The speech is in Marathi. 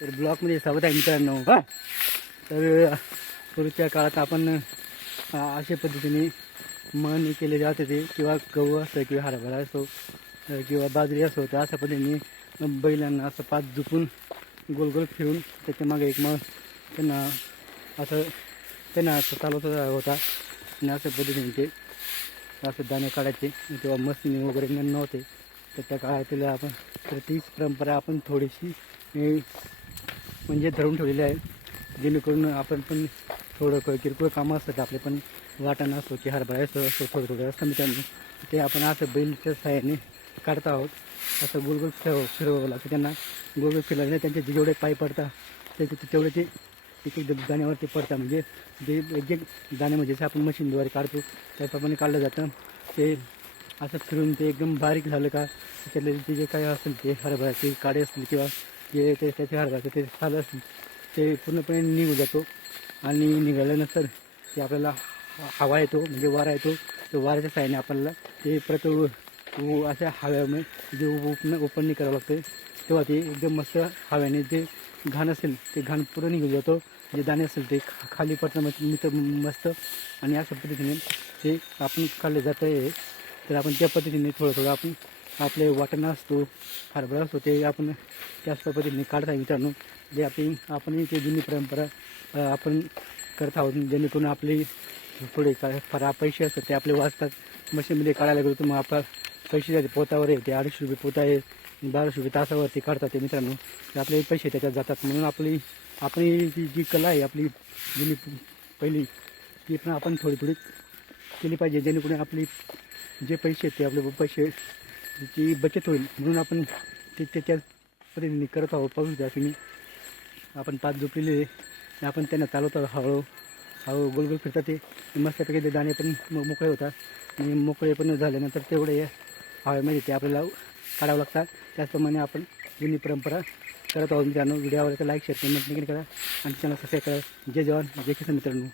तर ब्लॉकमध्ये स्वागत आहे मित्रांनो. हा. तर पूर्वीच्या काळात आपण अशा पद्धतीने मळणी केले जात होते किंवा गहू असो किंवा हरभरा असो किंवा बाजरी असो तर अशा पद्धतीने बैलांना असं पाच झुपून गोल गोल फिरून त्याच्यामागे एक मग त्यांना असं त्यांना असं चालवता होता. आणि अशा पद्धतीने ते असं दाणे काढायचे किंवा मशीन वगैरे नव्हते. तर त्या काळातील आपण तर तीच परंपरा आपण थोडीशी म्हणजे धरून ठेवलेले आहे जेणेकरून आपण पण थोडं किरकोळ कामं असतात आपले पण वाटाणा असतो की हरभरा असतो असतो थोडं थोडं असतं मित्रांनो. ते आपण असं बैलच्या सहाय्याने काढत आहोत. असं गोलगोल गोल फिरव फिरवावं लागतं त्यांना. गोलगोल गोल त्यांचे जे जेवढे पाय पडतात त्याचे ते- तेवढे ते एक एक दाण्यावरती पडतात. म्हणजे जे एक एक दाणे म्हणजे जे आपण मशीनद्वारे काढतो त्याप्रमाणे काढलं जातं. ते असं फिरून ते एकदम बारीक झालं का त्याच्यातले ते जे काही असेल ते हरभऱ्याचे काडे असतील किंवा जे ते त्याचे हरकाचं ते झालं असेल ते पूर्णपणे निघून जातो. आणि निघाल्यानंतर ते आपल्याला हवा येतो म्हणजे वारा येतो. तो वाऱ्याच्या साहाय्याने आपल्याला ते परत उ- अशा हव्यामुळे जे उपन उपन्नी करावं लागतं तेव्हा ते एकदम मस्त हव्याने जे घाण असेल ते घाण पूर्ण निघून जातो. जे दाणे असेल ते खा- खाली पडतं मस्त मित्र मस्त आणि अशा पद्धतीने ते आपण काढले जातं आहे तर आपण त्या पद्धतीने थोडं थोडं आपण आपले वाटणं असतो हरभरा असतो ते आपण त्याच पद्धतीने काढत आहे मित्रांनो. जे आपली आपण ते जुनी परंपरा आपण करत आहोत. जेणेकरून आपली पुढे काय फरा पैसे असतात ते आपले वाचतात. मशीनमध्ये काढायला गेलो तर मग आपला पैसे जाते पोतावर आहे ते अडीचशे रुपये पोता आहे बाराशे रुपये तासावरती काढतात ते मित्रांनो. ते आपले पैसे त्याच्यात जातात. म्हणून आपली आपली जी जी कला आहे आपली जुनी पहिली ती पण आपण थोडी थोडी केली पाहिजे. जेणेकरून आपली जे पैसे आहेत ते आपले पैसे त्याची बचत होईल म्हणून आपण ते त्याच्याच पद्धतीने करत आहोत. पाहू द्या तुम्ही. आपण पाच झोपलेले आणि आपण त्यांना चालवतो हळू हळू गोलगोल फिरतात ते. मस्तपैकी ते दाणे पण मोकळे होतात. आणि मोकळे पण झाल्यानंतर तेवढे हवेमध्ये ते आपल्याला काढावं लागतात. त्याचप्रमाणे आपण जुनी परंपरा करत आहोत मित्रांनो. व्हिडिओ आवडला लाईक शेअर कमेंट नक्की करा. आणि चॅनल सबस्क्राईब करा. जय जवान. जय किसान मित्रांनो.